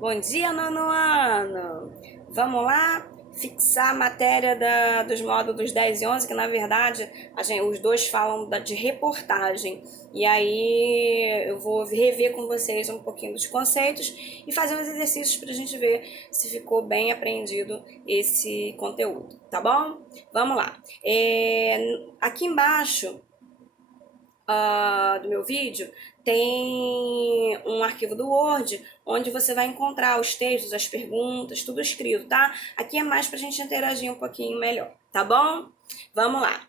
Bom dia, nono ano! Vamos lá fixar a matéria dos módulos 10 e 11, que na verdade os dois falam de reportagem. E aí eu vou rever com vocês um pouquinho dos conceitos e fazer uns exercícios para a gente ver se ficou bem apreendido esse conteúdo, tá bom? Vamos lá. Aqui embaixo do meu vídeo, tem um arquivo do Word onde você vai encontrar os textos, as perguntas, tudo escrito, tá? Aqui é mais pra gente interagir um pouquinho melhor, tá bom? Vamos lá.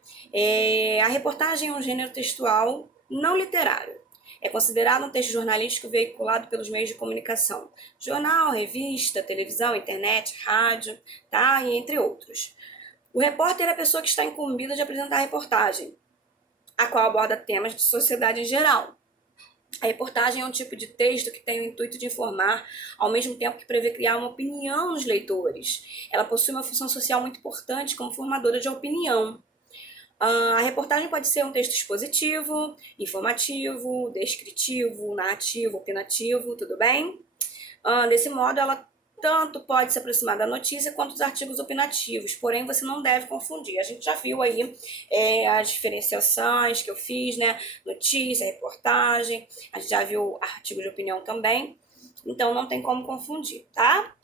A reportagem é um gênero textual não literário. É considerado um texto jornalístico veiculado pelos meios de comunicação. Jornal, revista, televisão, internet, rádio, tá? E entre outros. O repórter é a pessoa que está incumbida de apresentar a reportagem, a qual aborda temas de sociedade em geral. A reportagem é um tipo de texto que tem o intuito de informar, ao mesmo tempo que prevê criar uma opinião nos leitores. Ela possui uma função social muito importante como formadora de opinião. A reportagem pode ser um texto expositivo, informativo, descritivo, narrativo, opinativo, tudo bem? Desse modo, ela tanto pode se aproximar da notícia quanto dos artigos opinativos, porém você não deve confundir. A gente já viu aí as diferenciações que eu fiz, né? Notícia, reportagem, a gente já viu artigo de opinião também, então não tem como confundir, tá?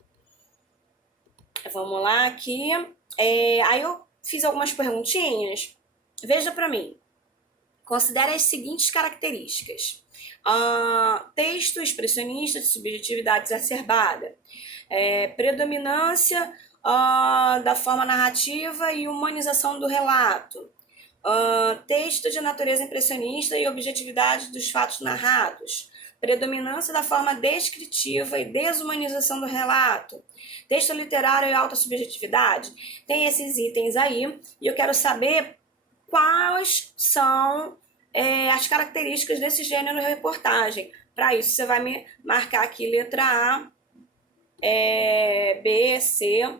Vamos lá aqui. Aí eu fiz algumas perguntinhas. Veja para mim. Considere as seguintes características. Texto expressionista de subjetividade exacerbada. Predominância da forma narrativa e humanização do relato. Texto de natureza impressionista e objetividade dos fatos narrados. Predominância da forma descritiva e desumanização do relato. Texto literário e alta subjetividade. Tem esses itens aí e eu quero saber quais são as características desse gênero de reportagem. Para isso, você vai me marcar aqui letra A, B, C,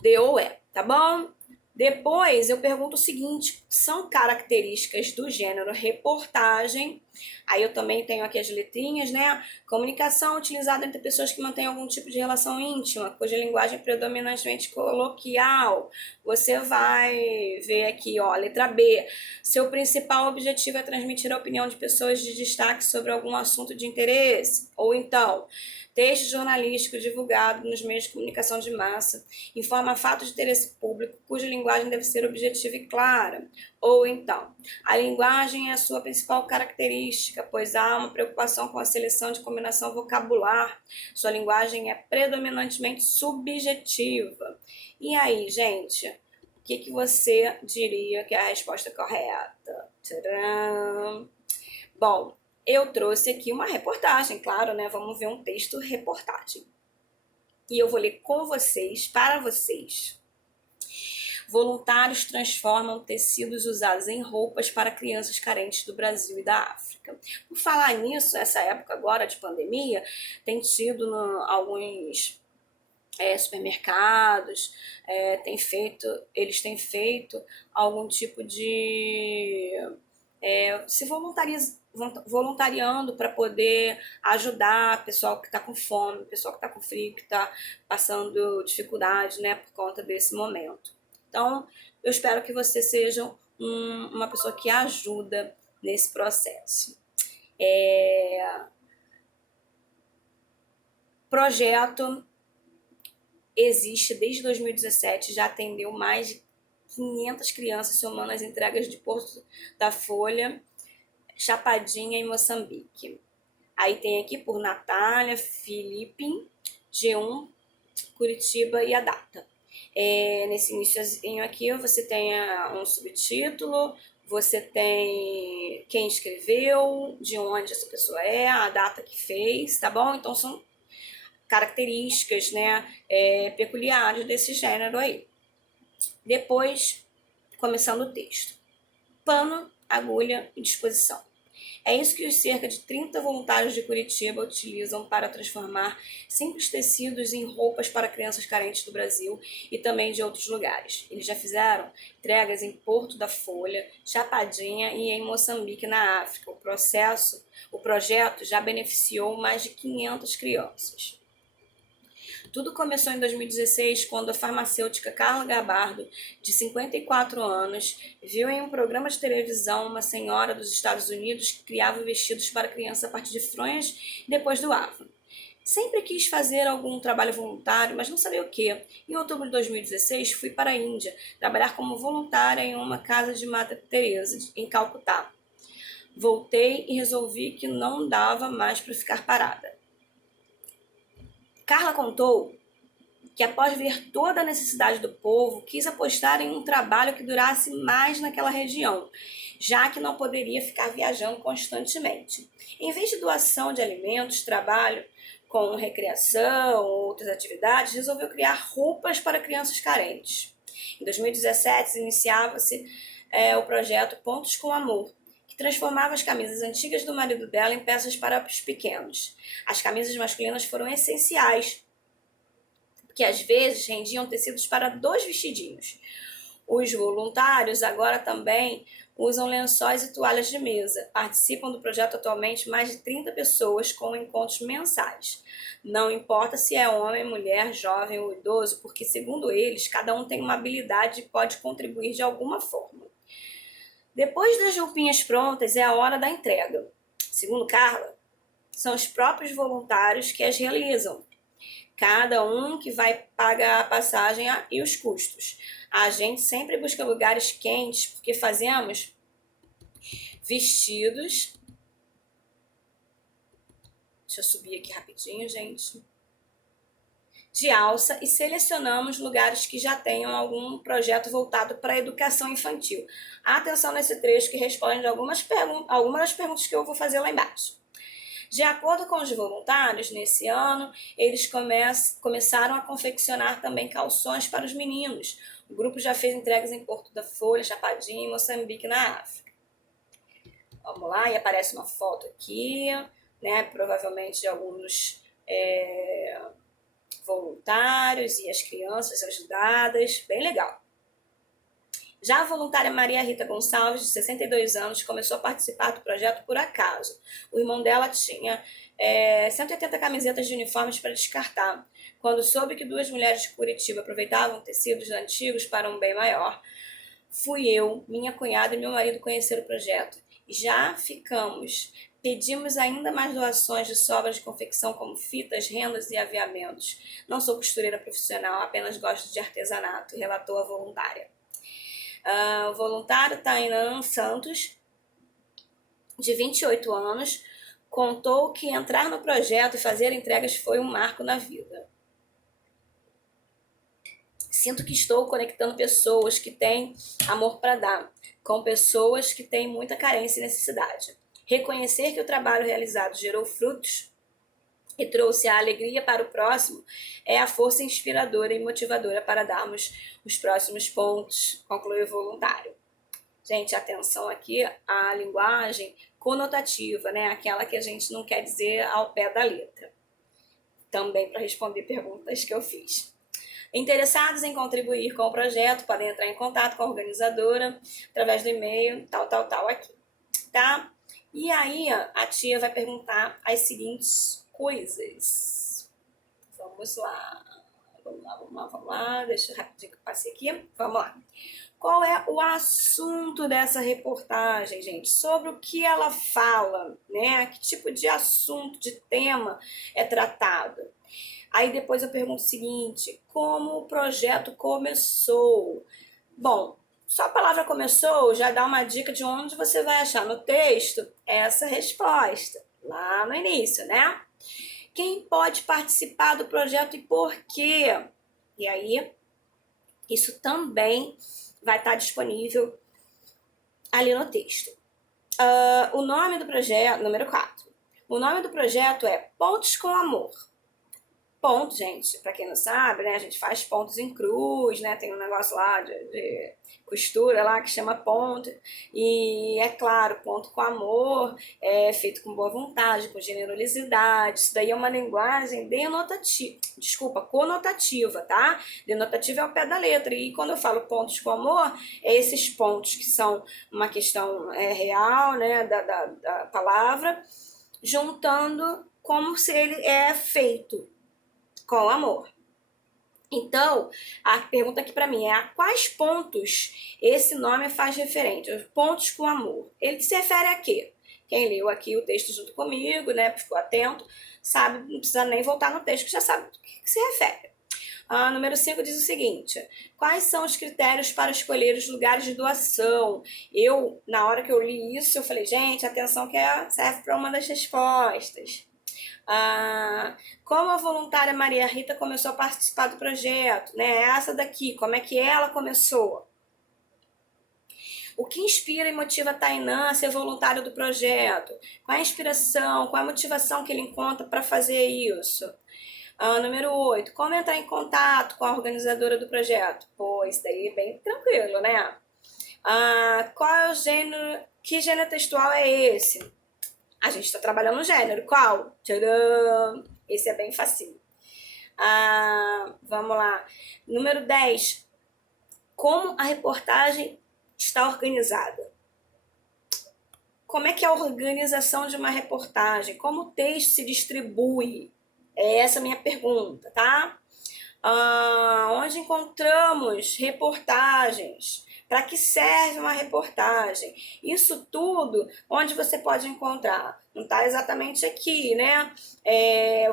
D ou E, tá bom? Depois eu pergunto o seguinte: são características do gênero reportagem? Aí eu também tenho aqui as letrinhas, né? Comunicação utilizada entre pessoas que mantêm algum tipo de relação íntima, cuja linguagem é predominantemente coloquial. Você vai ver aqui, ó, letra B. Seu principal objetivo é transmitir a opinião de pessoas de destaque sobre algum assunto de interesse. Ou então, texto jornalístico divulgado nos meios de comunicação de massa informa fatos de interesse público cuja linguagem deve ser objetiva e clara. Ou então, a linguagem é a sua principal característica, pois há uma preocupação com a seleção de combinação vocabular. Sua linguagem é predominantemente subjetiva. E aí, gente, o que você diria que é a resposta correta? Tcharam! Bom, eu trouxe aqui uma reportagem, claro, né? Vamos ver um texto reportagem. E eu vou ler com vocês, para vocês. Voluntários transformam tecidos usados em roupas para crianças carentes do Brasil e da África. Por falar nisso, essa época agora de pandemia, tem tido alguns supermercados, eles têm feito algum tipo de se voluntariando para poder ajudar o pessoal que está com fome, o pessoal que está com frio, que está passando dificuldade, né, por conta desse momento. Então, eu espero que você seja uma pessoa que ajuda nesse processo. Projeto existe desde 2017, já atendeu mais de 500 crianças, somando as entregas de Porto da Folha, Chapadinha e Moçambique. Aí tem aqui por Natália, Felipe, G1, Curitiba e a data. Nesse iniciozinho aqui você tem um subtítulo, você tem quem escreveu, de onde essa pessoa é, a data que fez, tá bom? Então são características, né, peculiares desse gênero aí. Depois, começando o texto. Pano, agulha e disposição. É isso que os cerca de 30 voluntários de Curitiba utilizam para transformar simples tecidos em roupas para crianças carentes do Brasil e também de outros lugares. Eles já fizeram entregas em Porto da Folha, Chapadinha e em Moçambique, na África. O projeto já beneficiou mais de 500 crianças. Tudo começou em 2016, quando a farmacêutica Carla Gabardo, de 54 anos, viu em um programa de televisão uma senhora dos Estados Unidos que criava vestidos para crianças a partir de fronhas e depois doava. Sempre quis fazer algum trabalho voluntário, mas não sabia o que. Em outubro de 2016, fui para a Índia, trabalhar como voluntária em uma casa de Mata Teresa, em Calcutá. Voltei e resolvi que não dava mais para ficar parada. Carla contou que, após ver toda a necessidade do povo, quis apostar em um trabalho que durasse mais naquela região, já que não poderia ficar viajando constantemente. Em vez de doação de alimentos, trabalho com recreação ou outras atividades, resolveu criar roupas para crianças carentes. Em 2017, iniciava-se o projeto Pontos com Amor, que transformava as camisas antigas do marido dela em peças para os pequenos. As camisas masculinas foram essenciais, que às vezes rendiam tecidos para 2 vestidinhos. Os voluntários agora também usam lençóis e toalhas de mesa. Participam do projeto atualmente mais de 30 pessoas com encontros mensais. Não importa se é homem, mulher, jovem ou idoso, porque, segundo eles, cada um tem uma habilidade e pode contribuir de alguma forma. Depois das roupinhas prontas, é a hora da entrega. Segundo Carla, são os próprios voluntários que as realizam. Cada um que vai pagar a passagem e os custos. A gente sempre busca lugares quentes, porque fazemos vestidos. Deixa eu subir aqui rapidinho, gente. De alça, e selecionamos lugares que já tenham algum projeto voltado para a educação infantil. Atenção nesse trecho que responde algumas das perguntas que eu vou fazer lá embaixo. De acordo com os voluntários, nesse ano, eles começaram a confeccionar também calções para os meninos. O grupo já fez entregas em Porto da Folha, Chapadinha e Moçambique, na África. Vamos lá, e aparece uma foto aqui, né, provavelmente de alguns voluntários e as crianças ajudadas, bem legal. Já a voluntária Maria Rita Gonçalves, de 62 anos, começou a participar do projeto por acaso. O irmão dela tinha 180 camisetas de uniformes para descartar. Quando soube que 2 mulheres de Curitiba aproveitavam tecidos antigos para um bem maior, fui eu, minha cunhada e meu marido conhecer o projeto. Já pedimos ainda mais doações de sobras de confecção, como fitas, rendas e aviamentos. Não sou costureira profissional, apenas gosto de artesanato, relatou a voluntária. O voluntário Tainan Santos, de 28 anos, contou que entrar no projeto e fazer entregas foi um marco na vida. Sinto que estou conectando pessoas que têm amor para dar, com pessoas que têm muita carência e necessidade. Reconhecer que o trabalho realizado gerou frutos e trouxe a alegria para o próximo é a força inspiradora e motivadora para darmos os próximos pontos, concluiu o voluntário. Gente, atenção aqui à linguagem conotativa, né? Aquela que a gente não quer dizer ao pé da letra. Também para responder perguntas que eu fiz. Interessados em contribuir com o projeto podem entrar em contato com a organizadora através do e-mail tal aqui, tá? E aí a tia vai perguntar as seguintes coisas. Vamos lá. Deixa eu rapidinho que eu passei aqui. Vamos lá. Qual é o assunto dessa reportagem, gente? Sobre o que ela fala, né? Que tipo de assunto, de tema é tratado? Aí depois eu pergunto o seguinte: como o projeto começou? Bom, só a palavra começou já dá uma dica de onde você vai achar no texto essa resposta, lá no início, né? Quem pode participar do projeto e por quê? E aí, isso também vai estar disponível ali no texto. O nome do projeto, número 4. O nome do projeto é Pontos com Amor. Ponto, gente, para quem não sabe, né, a gente faz pontos em cruz, né, tem um negócio lá de costura lá que chama ponto, e é claro, ponto com amor, é feito com boa vontade, com generosidade, isso daí é uma linguagem denotativa, desculpa, conotativa, tá? Denotativa é o pé da letra, e quando eu falo pontos com amor, é esses pontos que são uma questão real, né, da palavra, juntando como se ele é feito com amor. Então, a pergunta aqui para mim é: a quais pontos esse nome faz referente? Os pontos com amor. Ele se refere a quê? Quem leu aqui o texto junto comigo, né, ficou atento, sabe, não precisa nem voltar no texto, que já sabe do que se refere. Número 5 diz o seguinte: quais são os critérios para escolher os lugares de doação? Eu, na hora que eu li isso, eu falei, gente, atenção que serve para uma das respostas. Como a voluntária Maria Rita começou a participar do projeto, né? Essa daqui, como é que ela começou? O que inspira e motiva a Tainã a ser voluntário do projeto? Qual é a inspiração, qual é a motivação que ele encontra para fazer isso? Número 8, como entrar em contato com a organizadora do projeto? Pô, isso daí é bem tranquilo, né? Qual é o gênero, que gênero textual é esse? A gente está trabalhando no gênero. Qual? Tcharam! Esse é bem fácil. Vamos lá. Número 10. Como a reportagem está organizada? Como é que é a organização de uma reportagem? Como o texto se distribui? É essa a minha pergunta, tá? Onde encontramos reportagens? Para que serve uma reportagem? Isso tudo, onde você pode encontrar? Não está exatamente aqui, né?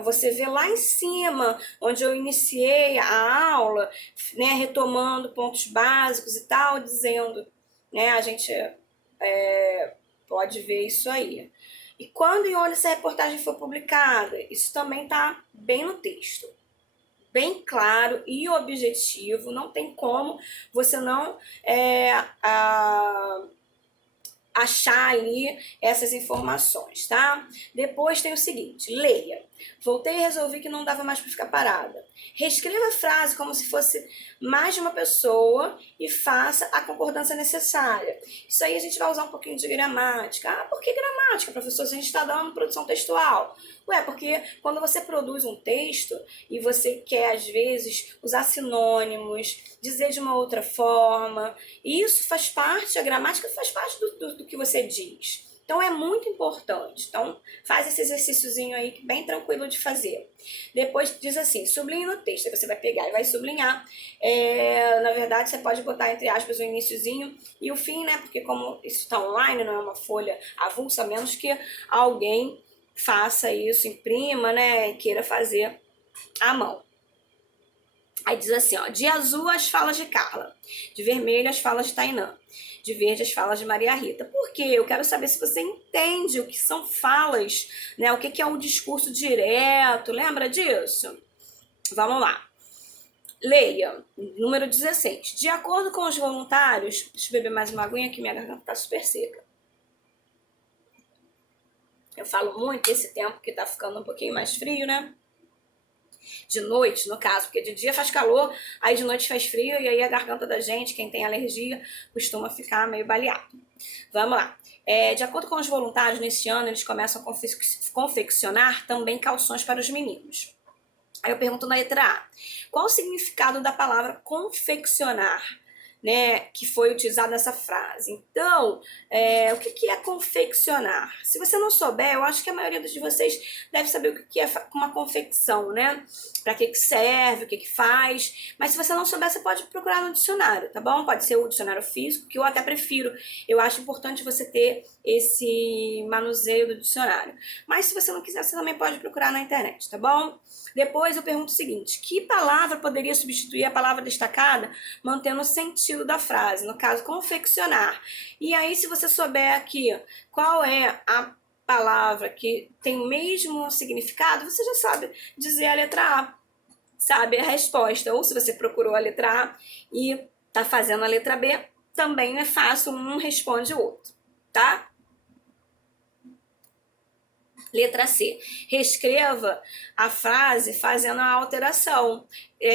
Você vê lá em cima, onde eu iniciei a aula, né, retomando pontos básicos e tal, dizendo, né, a gente pode ver isso aí. E quando e onde essa reportagem foi publicada? Isso também está bem no texto. Bem claro e objetivo, não tem como você não achar ali essas informações, tá? Depois tem o seguinte, leia. Voltei e resolvi que não dava mais para ficar parada. Reescreva a frase como se fosse mais de uma pessoa e faça a concordância necessária. Isso aí a gente vai usar um pouquinho de gramática. Por que gramática, professor? Se a gente está dando produção textual. Porque quando você produz um texto e você quer, às vezes, usar sinônimos, dizer de uma outra forma, isso faz parte, a gramática faz parte do que você diz. Então é muito importante. Então faz esse exercíciozinho aí bem tranquilo de fazer. Depois diz assim, sublinhe no texto. Aí você vai pegar e vai sublinhar. Na verdade, você pode botar entre aspas o iniciozinho e o fim, né? Porque como isso está online, não é uma folha avulsa, a menos que alguém faça isso, imprima, né? E queira fazer à mão. Aí diz assim, ó, de azul as falas de Carla, de vermelho as falas de Tainã, de verde as falas de Maria Rita. Por quê? Eu quero saber se você entende o que são falas, né? O que é um discurso direto, lembra disso? Vamos lá. Leia, número 16. De acordo com os voluntários, deixa eu beber mais uma aguinha que minha garganta tá super seca. Eu falo muito esse tempo que tá ficando um pouquinho mais frio, né? De noite, no caso, porque de dia faz calor, aí de noite faz frio, e aí a garganta da gente, quem tem alergia, costuma ficar meio baleado. Vamos lá. De acordo com os voluntários, nesse ano, eles começam a confeccionar também calções para os meninos. Aí eu pergunto na letra A, qual o significado da palavra confeccionar, né, que foi utilizado nessa frase? Então, o que é confeccionar? Se você não souber, eu acho que a maioria de vocês deve saber o que é uma confecção, né? Para que serve, o que faz. Mas se você não souber, você pode procurar no dicionário, tá bom? Pode ser o dicionário físico, que eu até prefiro. Eu acho importante você ter esse manuseio do dicionário. Mas se você não quiser, você também pode procurar na internet, tá bom? Depois eu pergunto o seguinte, que palavra poderia substituir a palavra destacada, mantendo o sentido da frase? No caso, confeccionar. E aí, se você souber aqui qual é a palavra que tem o mesmo significado, você já sabe dizer a letra A, sabe a resposta. Ou se você procurou a letra A e está fazendo a letra B, também é fácil, um responde o outro, tá? Letra C. Reescreva a frase fazendo a alteração.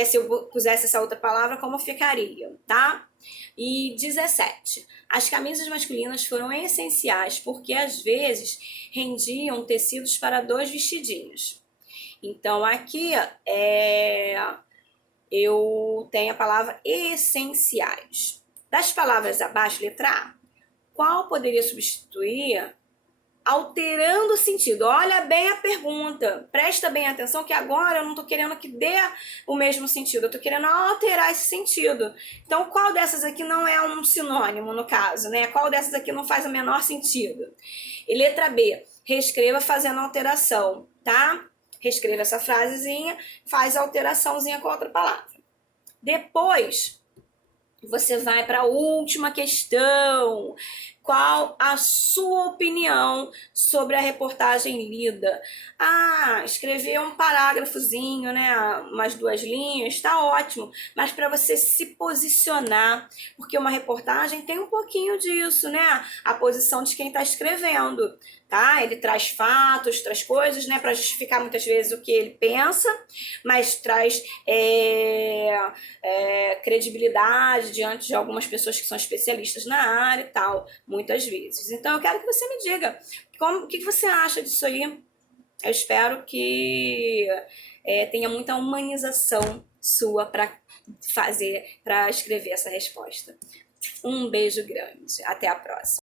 Se eu pusesse essa outra palavra, como ficaria, tá? E 17. As camisas masculinas foram essenciais porque às vezes rendiam tecidos para 2 vestidinhos. Então aqui eu tenho a palavra essenciais. Das palavras abaixo, letra A, qual poderia substituir alterando o sentido? Olha bem a pergunta, presta bem atenção que agora eu não estou querendo que dê o mesmo sentido, eu estou querendo alterar esse sentido. Então, qual dessas aqui não é um sinônimo no caso, né? Qual dessas aqui não faz o menor sentido? E letra B, reescreva fazendo alteração, tá? Reescreva essa frasezinha, faz a alteraçãozinha com a outra palavra. Depois, você vai para a última questão. Qual a sua opinião sobre a reportagem lida? Escrever um parágrafozinho, né? Umas 2 linhas, tá ótimo. Mas para você se posicionar, porque uma reportagem tem um pouquinho disso, né? A posição de quem está escrevendo, tá? Ele traz fatos, traz coisas, né? Para justificar muitas vezes o que ele pensa, mas traz credibilidade diante de algumas pessoas que são especialistas na área e tal, muitas vezes. Então eu quero que você me diga o que você acha disso aí. Eu espero que tenha muita humanização sua para escrever essa resposta. Um beijo grande. Até a próxima.